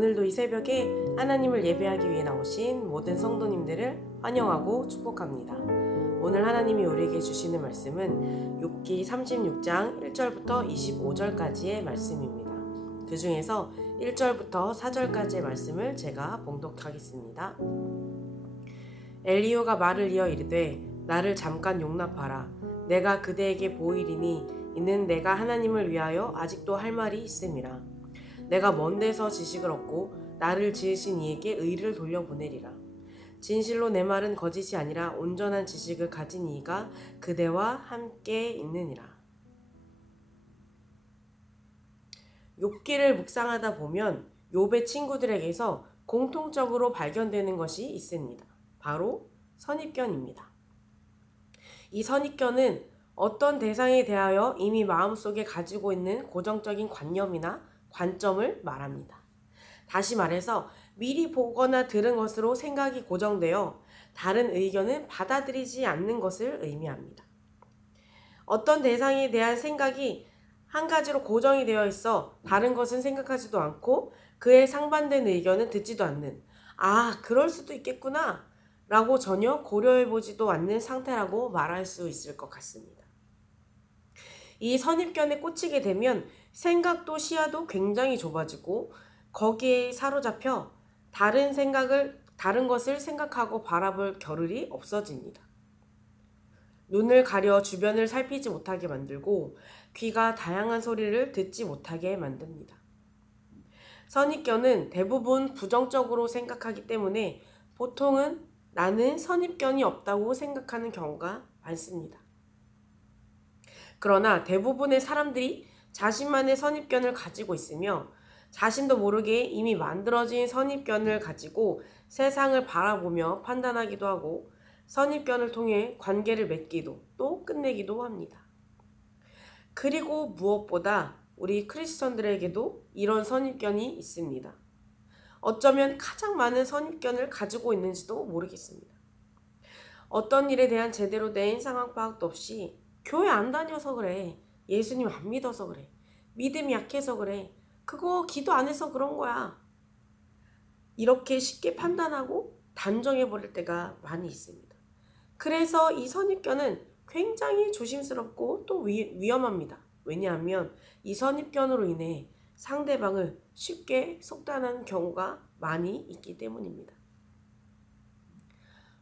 오늘도 이 새벽에 하나님을 예배하기 위해 나오신 모든 성도님들을 환영하고 축복합니다. 오늘 하나님이 우리에게 주시는 말씀은 욥기 36장 1절부터 25절까지의 말씀입니다. 그 중에서 1절부터 4절까지의 말씀을 제가 봉독하겠습니다. 엘리후가 말을 이어 이르되 나를 잠깐 용납하라. 내가 그대에게 보이리니 이는 내가 하나님을 위하여 아직도 할 말이 있음이라. 내가 먼 데서 지식을 얻고 나를 지으신 이에게 의를 돌려보내리라. 진실로 내 말은 거짓이 아니라 온전한 지식을 가진 이가 그대와 함께 있느니라. 욥기를 묵상하다 보면 욥의 친구들에게서 공통적으로 발견되는 것이 있습니다. 바로 선입견입니다. 이 선입견은 어떤 대상에 대하여 이미 마음속에 가지고 있는 고정적인 관념이나 관점을 말합니다. 다시 말해서 미리 보거나 들은 것으로 생각이 고정되어 다른 의견은 받아들이지 않는 것을 의미합니다. 어떤 대상에 대한 생각이 한 가지로 고정이 되어 있어 다른 것은 생각하지도 않고 그에 상반된 의견은 듣지도 않는, 그럴 수도 있겠구나 라고 전혀 고려해보지도 않는 상태라고 말할 수 있을 것 같습니다. 이 선입견에 꽂히게 되면 생각도 시야도 굉장히 좁아지고 거기에 사로잡혀 다른 것을 생각하고 바라볼 겨를이 없어집니다. 눈을 가려 주변을 살피지 못하게 만들고 귀가 다양한 소리를 듣지 못하게 만듭니다. 선입견은 대부분 부정적으로 생각하기 때문에 보통은 나는 선입견이 없다고 생각하는 경우가 많습니다. 그러나 대부분의 사람들이 자신만의 선입견을 가지고 있으며 자신도 모르게 이미 만들어진 선입견을 가지고 세상을 바라보며 판단하기도 하고 선입견을 통해 관계를 맺기도 또 끝내기도 합니다. 그리고 무엇보다 우리 크리스천들에게도 이런 선입견이 있습니다. 어쩌면 가장 많은 선입견을 가지고 있는지도 모르겠습니다. 어떤 일에 대한 제대로 된 상황 파악도 없이 교회 안 다녀서 그래. 예수님 안 믿어서 그래. 믿음이 약해서 그래. 그거 기도 안 해서 그런 거야. 이렇게 쉽게 판단하고 단정해버릴 때가 많이 있습니다. 그래서 이 선입견은 굉장히 조심스럽고 또 위험합니다. 왜냐하면 이 선입견으로 인해 상대방을 쉽게 속단하는 경우가 많이 있기 때문입니다.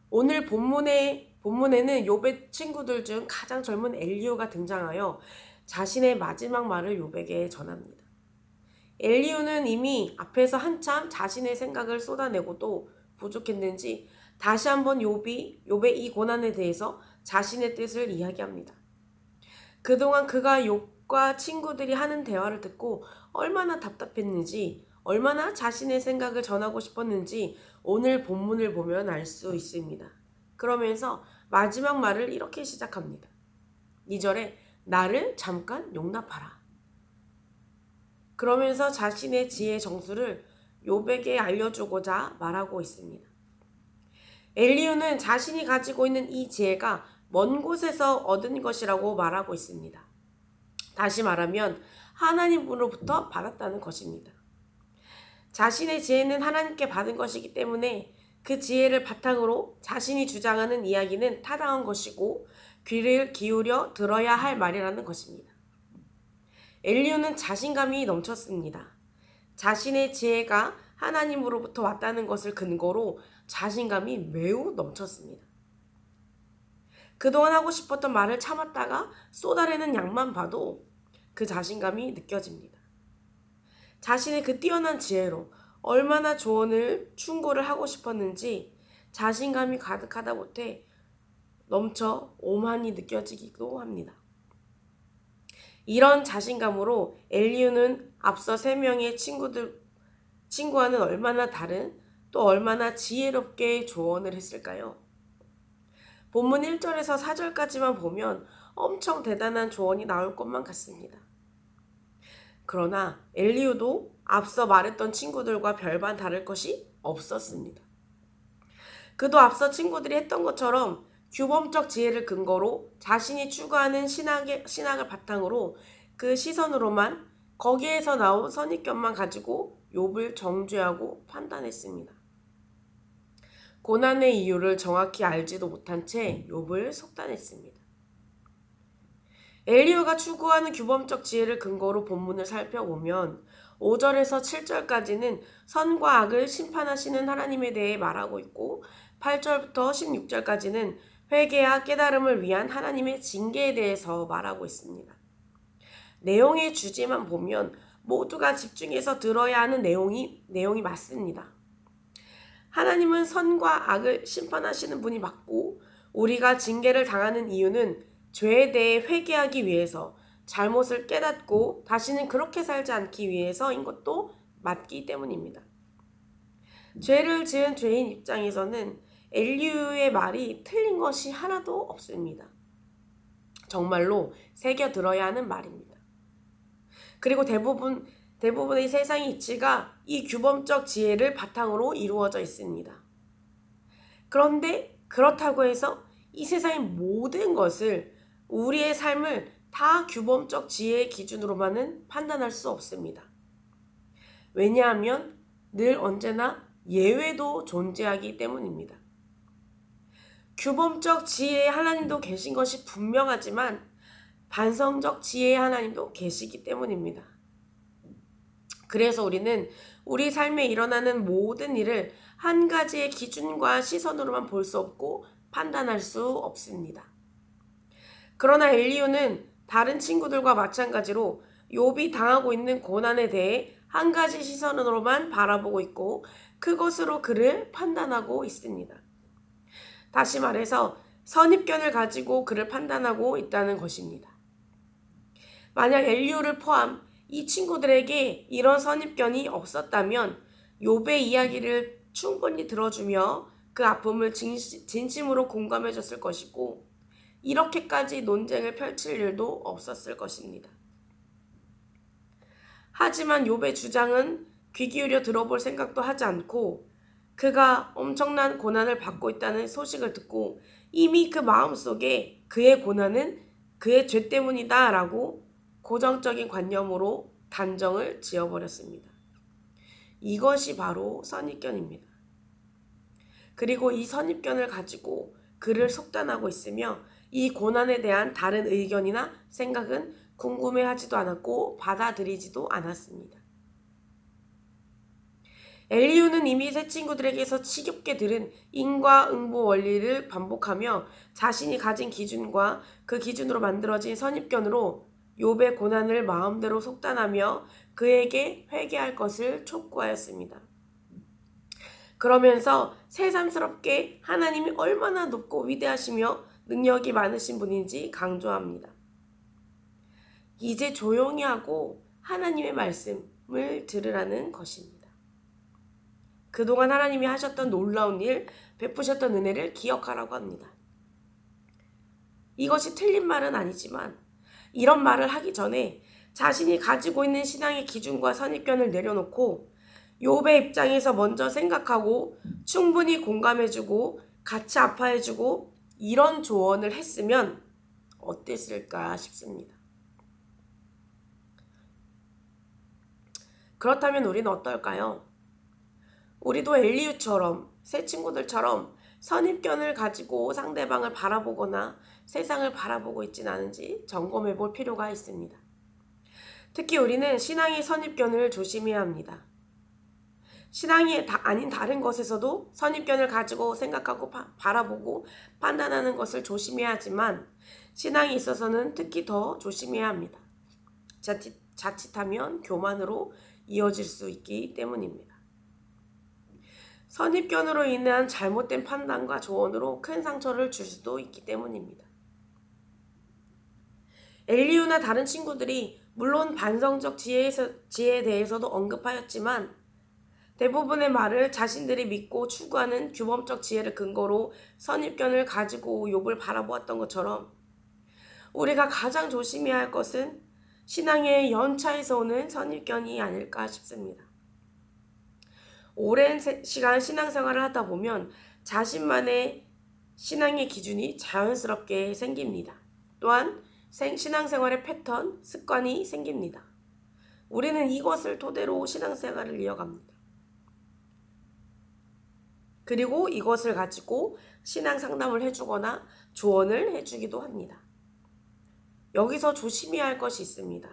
오늘 본문에는 욥의 친구들 중 가장 젊은 엘리후가 등장하여 자신의 마지막 말을 욥에게 전합니다. 엘리후는 이미 앞에서 한참 자신의 생각을 쏟아내고도 부족했는지 다시 한번 욥의 이 고난에 대해서 자신의 뜻을 이야기합니다. 그동안 그가 욥과 친구들이 하는 대화를 듣고 얼마나 답답했는지, 얼마나 자신의 생각을 전하고 싶었는지 오늘 본문을 보면 알 수 있습니다. 그러면서 마지막 말을 이렇게 시작합니다. 2절에 나를 잠깐 용납하라. 그러면서 자신의 지혜 정수를 욥에게 알려주고자 말하고 있습니다. 엘리후는 자신이 가지고 있는 이 지혜가 먼 곳에서 얻은 것이라고 말하고 있습니다. 다시 말하면 하나님으로부터 받았다는 것입니다. 자신의 지혜는 하나님께 받은 것이기 때문에 그 지혜를 바탕으로 자신이 주장하는 이야기는 타당한 것이고 귀를 기울여 들어야 할 말이라는 것입니다. 엘리후는 자신감이 넘쳤습니다. 자신의 지혜가 하나님으로부터 왔다는 것을 근거로 자신감이 매우 넘쳤습니다. 그동안 하고 싶었던 말을 참았다가 쏟아내는 양만 봐도 그 자신감이 느껴집니다. 자신의 그 뛰어난 지혜로 얼마나 조언을 충고를 하고 싶었는지 자신감이 가득하다 못해 넘쳐 오만이 느껴지기도 합니다. 이런 자신감으로 엘리후는 앞서 3명의 친구와는 얼마나 다른 또 얼마나 지혜롭게 조언을 했을까요? 본문 1절에서 4절까지만 보면 엄청 대단한 조언이 나올 것만 같습니다. 그러나 엘리후도 앞서 말했던 친구들과 별반 다를 것이 없었습니다. 그도 앞서 친구들이 했던 것처럼 규범적 지혜를 근거로 자신이 추구하는 신학을 바탕으로 그 시선으로만 거기에서 나온 선입견만 가지고 욥을 정죄하고 판단했습니다. 고난의 이유를 정확히 알지도 못한 채 욥을 속단했습니다. 엘리후가 추구하는 규범적 지혜를 근거로 본문을 살펴보면 5절에서 7절까지는 선과 악을 심판하시는 하나님에 대해 말하고 있고 8절부터 16절까지는 회개와 깨달음을 위한 하나님의 징계에 대해서 말하고 있습니다. 내용의 주제만 보면 모두가 집중해서 들어야 하는 내용이 맞습니다. 하나님은 선과 악을 심판하시는 분이 맞고 우리가 징계를 당하는 이유는 죄에 대해 회개하기 위해서 잘못을 깨닫고 다시는 그렇게 살지 않기 위해서인 것도 맞기 때문입니다. 죄를 지은 죄인 입장에서는 엘리후의 말이 틀린 것이 하나도 없습니다. 정말로 새겨 들어야 하는 말입니다. 그리고 대부분의 세상의 이치가 이 규범적 지혜를 바탕으로 이루어져 있습니다. 그런데 그렇다고 해서 이 세상의 모든 것을 우리의 삶을 다 규범적 지혜의 기준으로만은 판단할 수 없습니다. 왜냐하면 늘 언제나 예외도 존재하기 때문입니다. 규범적 지혜의 하나님도 계신 것이 분명하지만 반성적 지혜의 하나님도 계시기 때문입니다. 그래서 우리는 우리 삶에 일어나는 모든 일을 한 가지의 기준과 시선으로만 볼 수 없고 판단할 수 없습니다. 그러나 엘리후는 다른 친구들과 마찬가지로 욥이 당하고 있는 고난에 대해 한 가지 시선으로만 바라보고 있고 그것으로 그를 판단하고 있습니다. 다시 말해서 선입견을 가지고 그를 판단하고 있다는 것입니다. 만약 엘리후를 포함 이 친구들에게 이런 선입견이 없었다면 욥의 이야기를 충분히 들어주며 그 아픔을 진심으로 공감해 줬을 것이고 이렇게까지 논쟁을 펼칠 일도 없었을 것입니다. 하지만 욥의 주장은 귀 기울여 들어볼 생각도 하지 않고 그가 엄청난 고난을 받고 있다는 소식을 듣고 이미 그 마음속에 그의 고난은 그의 죄 때문이다 라고 고정적인 관념으로 단정을 지어버렸습니다. 이것이 바로 선입견입니다. 그리고 이 선입견을 가지고 그를 속단하고 있으며 이 고난에 대한 다른 의견이나 생각은 궁금해하지도 않았고 받아들이지도 않았습니다. 엘리후는 이미 새 친구들에게서 지겹게 들은 인과응보 원리를 반복하며 자신이 가진 기준과 그 기준으로 만들어진 선입견으로 욥의 고난을 마음대로 속단하며 그에게 회개할 것을 촉구하였습니다. 그러면서 새삼스럽게 하나님이 얼마나 높고 위대하시며 능력이 많으신 분인지 강조합니다. 이제 조용히 하고 하나님의 말씀을 들으라는 것입니다. 그동안 하나님이 하셨던 놀라운 일, 베푸셨던 은혜를 기억하라고 합니다. 이것이 틀린 말은 아니지만 이런 말을 하기 전에 자신이 가지고 있는 신앙의 기준과 선입견을 내려놓고 욥의 입장에서 먼저 생각하고 충분히 공감해주고 같이 아파해주고 이런 조언을 했으면 어땠을까 싶습니다. 그렇다면 우리는 어떨까요? 우리도 엘리후처럼 새 친구들처럼 선입견을 가지고 상대방을 바라보거나 세상을 바라보고 있진 않은지 점검해 볼 필요가 있습니다. 특히 우리는 신앙의 선입견을 조심해야 합니다. 신앙이 아닌 다른 것에서도 선입견을 가지고 생각하고 바라보고 판단하는 것을 조심해야 하지만 신앙에 있어서는 특히 더 조심해야 합니다. 자칫하면 교만으로 이어질 수 있기 때문입니다. 선입견으로 인한 잘못된 판단과 조언으로 큰 상처를 줄 수도 있기 때문입니다. 엘리후나 다른 친구들이 물론 반성적 지혜에 대해서도 언급하였지만 대부분의 말을 자신들이 믿고 추구하는 규범적 지혜를 근거로 선입견을 가지고 욥을 바라보았던 것처럼 우리가 가장 조심해야 할 것은 신앙의 연차에서 오는 선입견이 아닐까 싶습니다. 오랜 시간 신앙생활을 하다 보면 자신만의 신앙의 기준이 자연스럽게 생깁니다. 또한 신앙생활의 패턴, 습관이 생깁니다. 우리는 이것을 토대로 신앙생활을 이어갑니다. 그리고 이것을 가지고 신앙 상담을 해주거나 조언을 해주기도 합니다. 여기서 조심해야 할 것이 있습니다.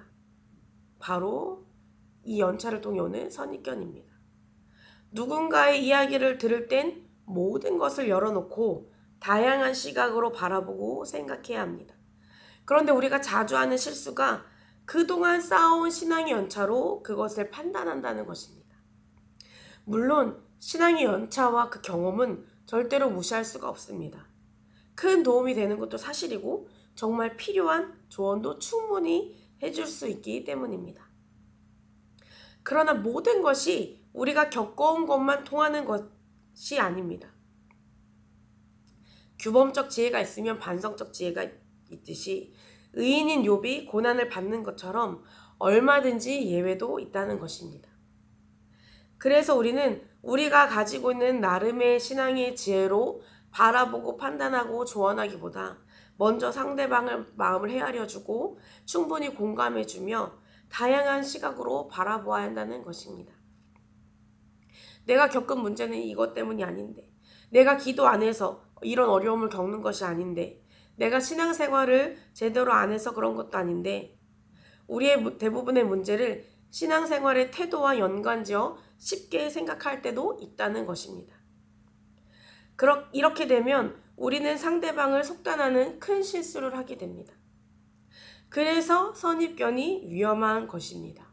바로 이 연차를 통해 오는 선입견입니다. 누군가의 이야기를 들을 땐 모든 것을 열어놓고 다양한 시각으로 바라보고 생각해야 합니다. 그런데 우리가 자주 하는 실수가 그동안 쌓아온 신앙의 연차로 그것을 판단한다는 것입니다. 물론 신앙의 연차와 그 경험은 절대로 무시할 수가 없습니다. 큰 도움이 되는 것도 사실이고 정말 필요한 조언도 충분히 해줄 수 있기 때문입니다. 그러나 모든 것이 우리가 겪어온 것만 통하는 것이 아닙니다. 규범적 지혜가 있으면 반성적 지혜가 있듯이 의인인 욥이 고난을 받는 것처럼 얼마든지 예외도 있다는 것입니다. 그래서 우리는 우리가 가지고 있는 나름의 신앙의 지혜로 바라보고 판단하고 조언하기보다 먼저 상대방의 마음을 헤아려주고 충분히 공감해주며 다양한 시각으로 바라보아야 한다는 것입니다. 내가 겪은 문제는 이것 때문이 아닌데, 내가 기도 안 해서 이런 어려움을 겪는 것이 아닌데, 내가 신앙생활을 제대로 안 해서 그런 것도 아닌데, 우리의 대부분의 문제를 신앙생활의 태도와 연관지어 쉽게 생각할 때도 있다는 것입니다. 이렇게 되면 우리는 상대방을 속단하는 큰 실수를 하게 됩니다. 그래서 선입견이 위험한 것입니다.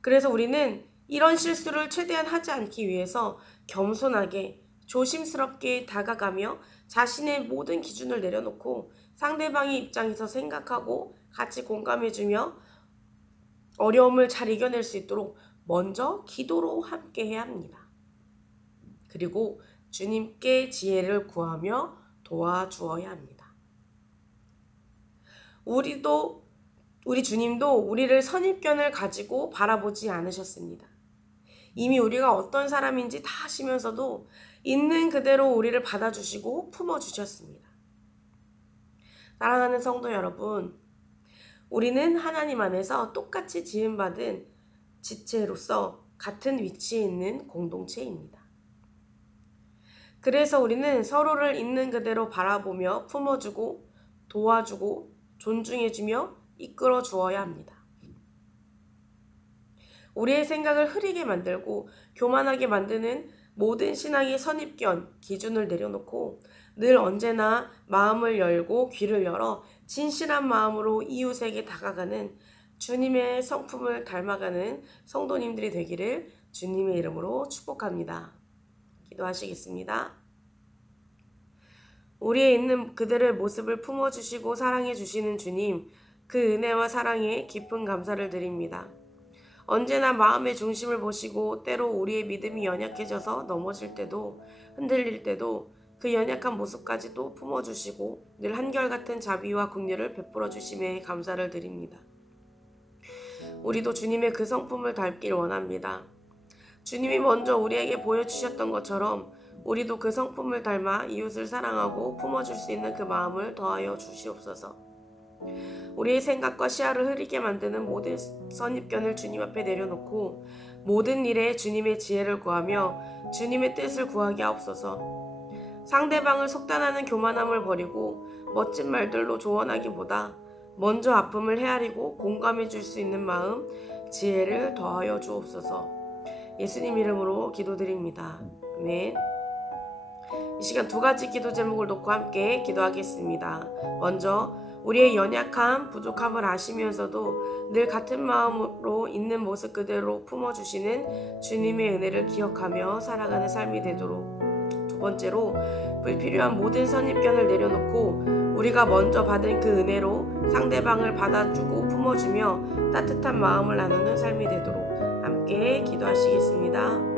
그래서 우리는 이런 실수를 최대한 하지 않기 위해서 겸손하게 조심스럽게 다가가며 자신의 모든 기준을 내려놓고 상대방의 입장에서 생각하고 같이 공감해주며 어려움을 잘 이겨낼 수 있도록 먼저 기도로 함께 해야 합니다. 그리고 주님께 지혜를 구하며 도와주어야 합니다. 우리 주님도 우리를 선입견을 가지고 바라보지 않으셨습니다. 이미 우리가 어떤 사람인지 다 아시면서도 있는 그대로 우리를 받아주시고 품어주셨습니다. 사랑하는 성도 여러분, 우리는 하나님 안에서 똑같이 지음받은 지체로서 같은 위치에 있는 공동체입니다. 그래서 우리는 서로를 있는 그대로 바라보며 품어주고 도와주고 존중해주며 이끌어 주어야 합니다. 우리의 생각을 흐리게 만들고 교만하게 만드는 모든 신앙의 선입견, 기준을 내려놓고 늘 언제나 마음을 열고 귀를 열어 진실한 마음으로 이웃에게 다가가는 주님의 성품을 닮아가는 성도님들이 되기를 주님의 이름으로 축복합니다. 기도하시겠습니다. 우리에 있는 그들의 모습을 품어주시고 사랑해주시는 주님, 그 은혜와 사랑에 깊은 감사를 드립니다. 언제나 마음의 중심을 보시고 때로 우리의 믿음이 연약해져서 넘어질 때도 흔들릴 때도 그 연약한 모습까지도 품어주시고 늘 한결같은 자비와 긍휼을 베풀어 주심에 감사를 드립니다. 우리도 주님의 그 성품을 닮길 원합니다. 주님이 먼저 우리에게 보여주셨던 것처럼 우리도 그 성품을 닮아 이웃을 사랑하고 품어줄 수 있는 그 마음을 더하여 주시옵소서. 우리의 생각과 시야를 흐리게 만드는 모든 선입견을 주님 앞에 내려놓고 모든 일에 주님의 지혜를 구하며 주님의 뜻을 구하게 하옵소서. 상대방을 속단하는 교만함을 버리고 멋진 말들로 조언하기보다 먼저 아픔을 헤아리고 공감해 줄 수 있는 마음, 지혜를 더하여 주옵소서. 예수님 이름으로 기도드립니다. 아멘. 이 시간 두 가지 기도 제목을 놓고 함께 기도하겠습니다. 먼저 우리의 연약함, 부족함을 아시면서도 늘 같은 마음으로 있는 모습 그대로 품어주시는 주님의 은혜를 기억하며 살아가는 삶이 되도록. 두 번째로 불필요한 모든 선입견을 내려놓고 우리가 먼저 받은 그 은혜로 상대방을 받아주고 품어주며 따뜻한 마음을 나누는 삶이 되도록 함께 기도하시겠습니다.